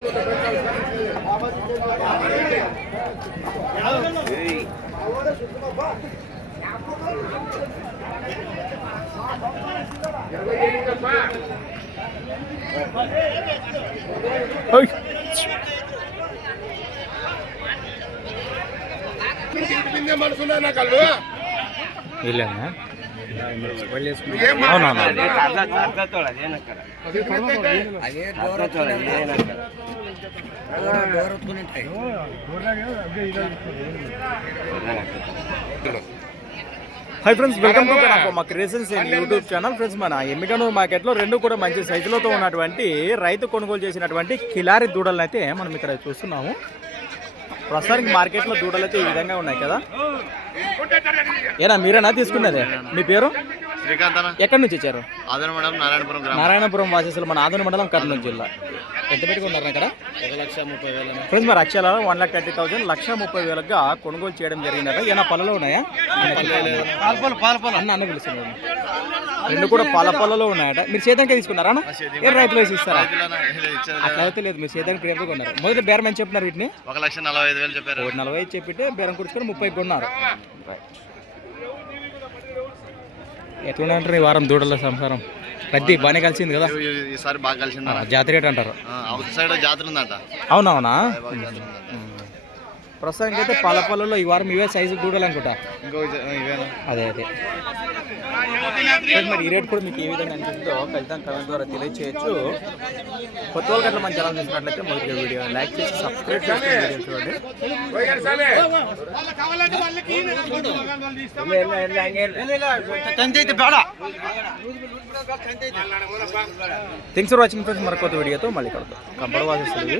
High friends welcome to कनाफा creations YouTube channel friends मन Emmiganur market లో రెండు కూడా మంచి సైజులతో ఉన్నటువంటి రైతు కొనుగోలు చేసినటువంటి కిలారి దూడలను అయితే మనం ఇక్కడ చూస్తున్నాము. ప్రస్తుతానికి మార్కెట్ లో దూడలు అయితే ఈ విధంగా ఉన్నాయి కదా. ఏనా మీరేనా తీసుకున్నది? మీ పేరు? ఎక్కడి నుంచి వచ్చారు? నారాయణపురం వాసేసులు మన ఆదోని మండలం కర్నూలు జిల్లా. ఎంత పెట్టుకున్నారు అక్కడ? 1,30,000 ఫ్రెండ్స్ మరి అక్షరాల 1,30,000 1,30,000గా కొనుగోలు చేయడం జరిగిందట. ఏనా పళ్ళలో ఉన్నాయా? అన్న పిలుస్తున్నాడు. రెండు కూడా పాల ఉన్నాయట. మీరు సేదానికి తీసుకున్నారా? ఏ రైతులు వేసి ఇస్తారా? అట్లా అయితే లేదు, మీరు సేదానికి ప్రేమతో కొన్నారు. మొదటి బేరం అని చెప్పినారు వీటిని 1,45,000 చెప్పారు. 45 చెప్పితే బేరం కూర్చుకొని 30 కొన్నారు. ఎట్లా అంటారు ఈ వారం దూడల సంసారం? రద్దీ బాగానే కలిసింది కదా? ఈసారి బాగా కలిసింది. జాతర రేట్ అంటారు. అవుట్ సైడ్ జాతర ఉందంట. అవునవునా? ప్రస్తుతానికి అయితే పాలపల్లలో ఈ వారం ఇవే సైజు దూడలు అనుకుంటా. అదే అదే మరి ఈ రేట్ కూడా మీకు ఏ విధంగా అనిపిస్తుందో ఖచ్చితంగా కమెంట్ ద్వారా తెలియచేయచ్చు. కొత్త వాళ్ళకి అట్లా మన ఛానల్ చూసినట్లయితే మొదటి వీడియో లైక్ చేసి సబ్స్క్రైబ్ చేసి వీడియో చూడండి. Thanks for watching friends. మరి కొత్త వీడియోతో మళ్ళీ కలుద్దాం. కంపడ వాసేస్తుంది.